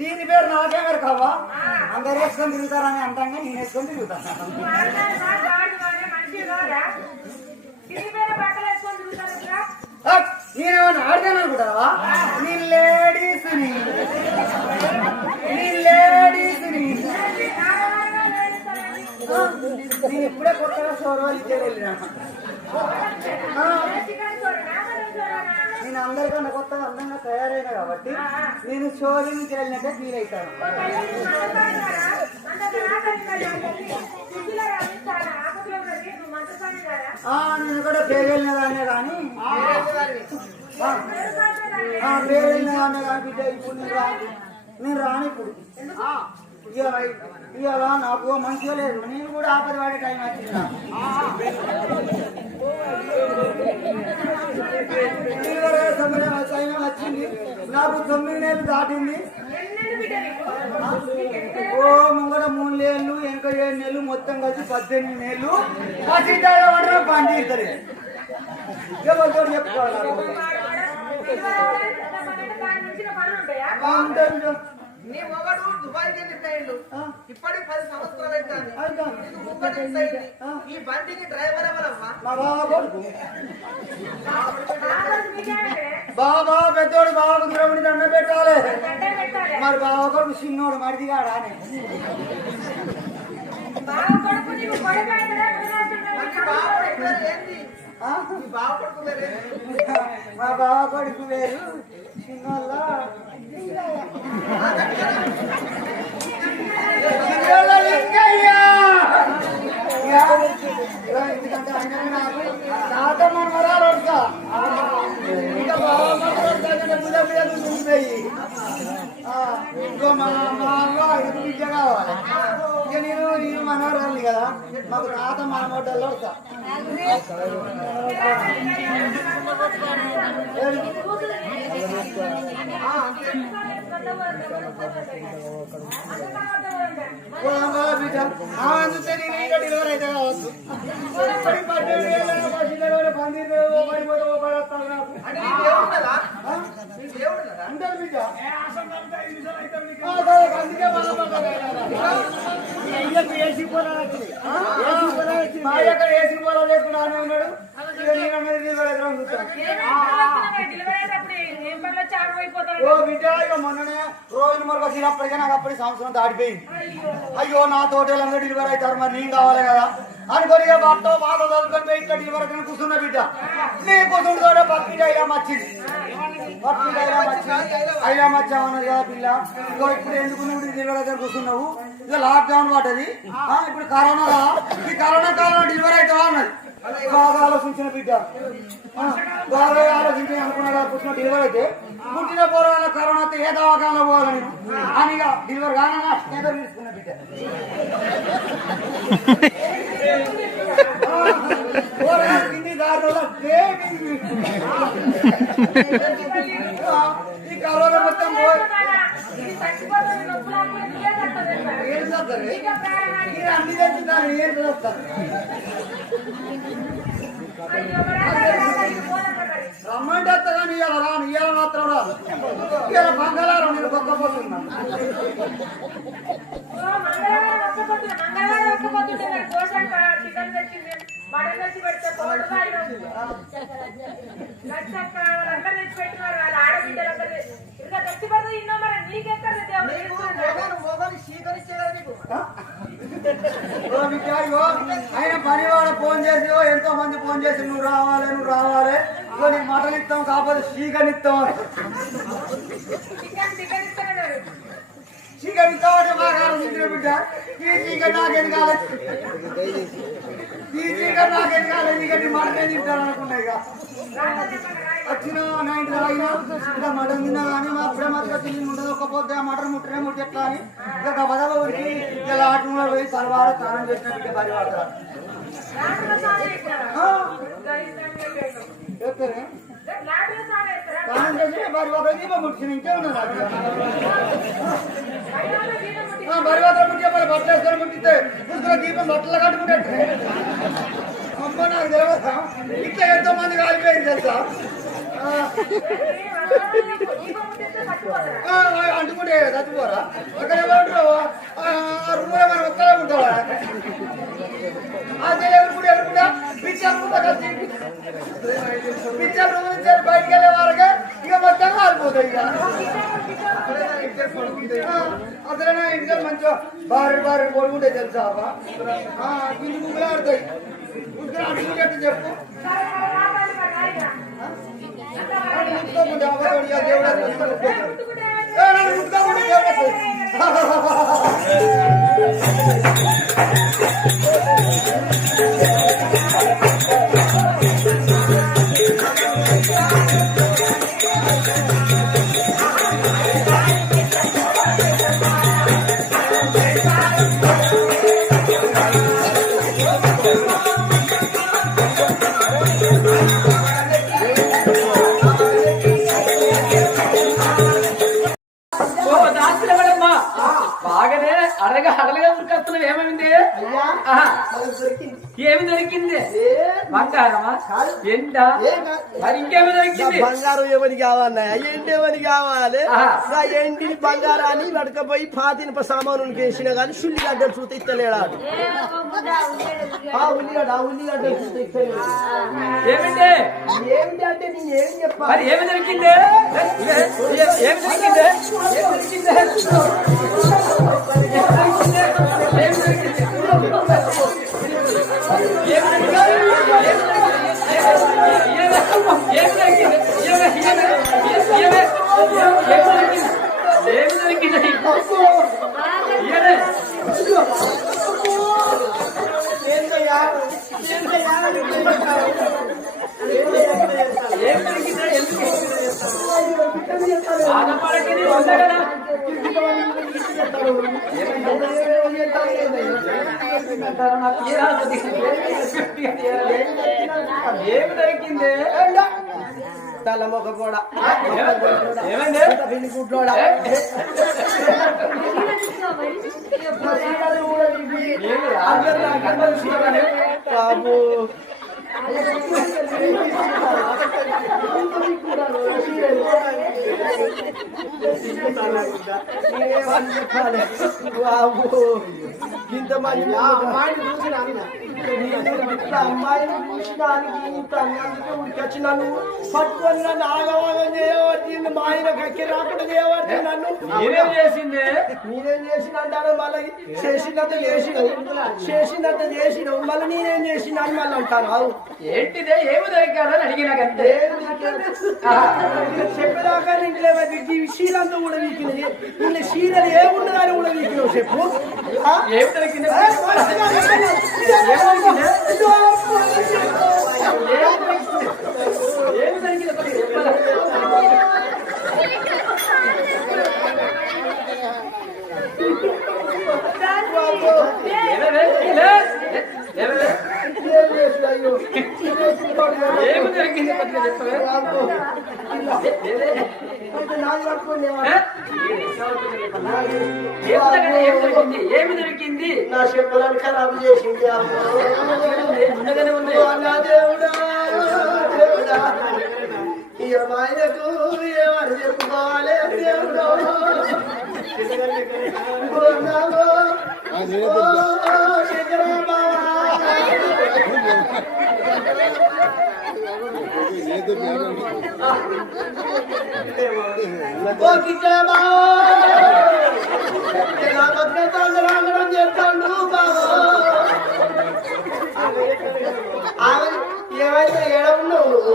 దీని పేరు నాకే పేరు కావా? అందరు వేసుకొని తిరుగుతారని అంటాం నేను వేసుకొని తిరుగుతాను! నేనేమన్నా ఆడతాను అనుకుంటావా? నీ లేడీస్ని. నీ లేడీస్ని? నేను ఇప్పుడే కొత్తగా సౌరవాలు ఇచ్చే వెళ్ళినా. నేను అందరికన్నా కొత్త అందంగా తయారైన కాబట్టి నేను షోరీ నుంచి వెళ్ళినట్టే ఫీల్ అవుతాను. నేను కూడా పేరు వెళ్ళిన దాన్నే కానీ పేరు వెళ్ళిన దాన్నే కానీ బిడ్డ ఇప్పుడు నేను రాను నేను రాను ఇప్పుడు. ఇవాళ నాకు మంచిగా లేదు. నేను కూడా ఆపది పడే టైం వచ్చిందా సమయం వచ్చింది నాకు తొమ్మిది నెలలు దాటింది. ఓ ముంగడ మూడు నెలలు వెనక ఏడు నెలలు మొత్తం కలిసి పద్దెనిమిది నెలలు. పసిద్దాయ వంటలు పండి ఇద్దరు ఎవరితో చెప్పుకోవాలి నీ మొగడు దుబాయ్కి పోయిండు. ఆ, ఇప్పటికి పది సంవత్సరాలు అయింది. ఈ బండికి డ్రైవర్ ఎవరమ్మా? మా బాబా. పెద్దోడు బాబు ద్రవుని దండ పెట్టాలి. మరి బావ కొడుకు చిన్నోడు మరిదిగాడా అని. బావ కొడుకు నీకు కొడుకు అయితేనే నువ్వు రాస్తున్నావు. నీ బావ పేరు ఏంది ఆ? నీ బావ కొడుకు పేరు ఏంది? మా బావ కొడుకు వేరు చిన్నోళ్ళ చిన్నోళ్ళ లింగయ్య. ఇక, ఇక ఎందుకంటే ఆయన తాత మనవరాలు వస్తా ఇంకా తగిన బుధ మీద ఉండిపోయి ఇంకో మా మా అవ్వ ఇది విద్య కావాలి. ఇక నేను నేను మనవరాలి కదా మాకు తాత మనమోటల్లో వస్తా బిడ్డ. మా యొక్క ఏసీ పొలాలు లేకున్నానే ఉన్నాడు. ఓ బిడ్డ ఇక మొన్ననే రోజు మరొక నాకు అప్పటి సంవత్సరం దాటిపోయింది అయ్యో. నా తోటలందరూ డెలివరీ అవుతారు మరి నేను కావాలి కదా? అనుకొని భర్త బాధ చదువుకొని పోయి ఇట్లా డెలివరీ అయితే కూర్చున్న బిడ్డ. నీ కూర్చుండు తోట పక్కింటి అయినా వచ్చింది పక్కింటి అయినా వచ్చింది అయినా మచ్చామన్నది కదా పిల్ల. ఇగో ఇప్పుడు ఎందుకు నువ్వు డెలివరీ దగ్గర కూర్చున్నావు? ఇక లాక్డౌన్ పడ్డది ఇప్పుడు కరోనా ఈ కరోనా కాలంలో డెలివరీ అవుతావా అన్నది. బాగా ఆలోచించిన బిడ్డ. బాగా ఆలోచించి అనుకున్నా కూర్చున్న డెలివరీ అయితే. పుట్టిన పోరాల కరోనా ఏ దవాఖాన పోవాలి నేను అని డెలివరీ కానీ ఏదో తీసుకున్న బిడ్డ. ఆ, పోరగాడు ఈ కరోనా మొత్తం పోయి రమ్మంటే కానీ ఇవాళ రాను ఇవాళ మాత్రం రాను. ఇవాళ నేను మంగళవారం చికెన్ తెచ్చింది, మటన్ తెచ్చి పెడితే కోడిగా ఈరోజు. లచ్చక్క, వాళ్ళందరూ తెచ్చి పెట్టినారు, వాళ్ళ ఆడబిడ్డలందరూ. ఇంకా తెచ్చి పెడితే ఇన్నో మరి నీకెక్కడ దేవుడు ఆయన పని వాళ్ళు ఫోన్ చేసి ఎంతో మంది ఫోన్ చేసి నువ్వు రావాలి నువ్వు రావాలి. ఇగో నీకు మటన్ ఇస్తాం కాకపోతే చీకన్ ఇస్తాం బాగా ఆలోచించిన బిడ్డ. ఈ చీకన్ నాకేం కాలేదు ఈ నాకేం ఇక నీ మటన్ తింటాను అనుకున్నా ఇక. వచ్చిన నైట్ తాగినా ఇంకా మటన్ తిన్నా కానీ మా అప్పుడే మాత్రం తిని ఉండదు. ఒక పొద్దు ఆ మటన్ ముట్టనే ముట్టెట్లా అని ఇక బదల ఊరికి ఇక లాటూలో పోయి తలవార స్నానం? దరిద్రంగా లేదు. చెప్తారే లాటరీలో చేసి ఒక దీపం ముట్టిన ఇంకే ఉన్నది ఆ, ముట్టే మరి బట్టలు ముట్టితే దీపం బట్టలు కట్టుకుంటే అమ్మ నాకు తెలియదా ఇట్లా ఎంతో మంది కాలిపోయింది తెలుసా? ఆ, అంటుకుంటే చచ్చిపోరా అక్కడ ఎవరు రూమ్ మనం ఉంటావా ఎవరు పిచ్చర్ రూమ్ నుంచి బయటికి వెళ్ళే వరకు ఇక మొత్తం కాలిపోతాయి ఇక అసలు ఇంట్లో మంచిగా బారు బారు కొడుకుంటే తెలుసా ఆడతాయి అడుగుంటే చెప్పు దేవుడు Thank you. అడగ అడగ అడలుగా ఉరికొస్తున్నావు ఏమైంది దొరికింది ఏమి దొరికింది? బంగారమా? ఎండ? మరి ఇంకేమి దొరికింది? బంగారం ఏమని కావాలన్నా ఏంటి ఏమని కావాలి? ఏంటి బంగారాన్ని నడకపోయి పాతిన సామాను వేసిన కానీ సుల్లి గడ్డలు చూస్తే ఇస్తలేడాడు ఆ ఉల్లిగడ్డ ఆ ఉల్లిగడ్డ చూస్తే ఇస్తలేడు ఏమిటి? ఏమిటి అంటే నేను ఏం చెప్పాలి? మరి ఏమి దొరికింది? ఏ- ఏమి దొరికింది? ఏమి దొరికింది? ఏమి దొరికింది ఏమి దొరికింది ఏమి ఏమి ఏమి ఏమి దొరికింది ఏమి దొరికింది ఏమి ఏమి దొరికింది ఎందుకు బాధపడకని ఉంది కదా ఏమి దొరికింది తల మొక్క కూడా గుడ్లోడా బాబు ఇంత మంది అమ్మాయిని చూసిన అమ్మాయిని చూసినానికి ఇంత అన్నందుకే ఉడికొచ్చి నన్ను పట్టుకొని నన్ను ఆగవాగం మా ఆయన కక్కి రాకుండా నన్ను మీరేం చేసింది. మీరేం చేసిన అంటారు మళ్ళీ చేసినంత చేసినావు చేసినంత చేసినావు మళ్ళీ నేనేం చేసిన అని మళ్ళీ అంటారు ఏంటిదే? ఏమి దొరికారో అని అడిగినా కంటే చెప్పేదాకా ఇంట్లో కూడా వీకినది ఇంట్లో శీలలు ఏమున్నదని కూడా వీకినావు చెప్పు? ఏమి దొరికింది? 男子装，四一。ఏమి దొరికింది నా చెప్పలను ఖరాబు చేసింది అమ్మో. ఉండగానే ఉంది దేవుడా, దేవుడా. ఈ అమ్మాయిలకు ఏమని చెప్పుకోవాలి ఓ నాలో, ఓ శంకరా బావా. ఓ కిట్టా బావా. ఇలా బతుకుతాండు, రాగడం చేస్తాడు ఏమైతే ఏడ ఉన్నావు? నువ్వు?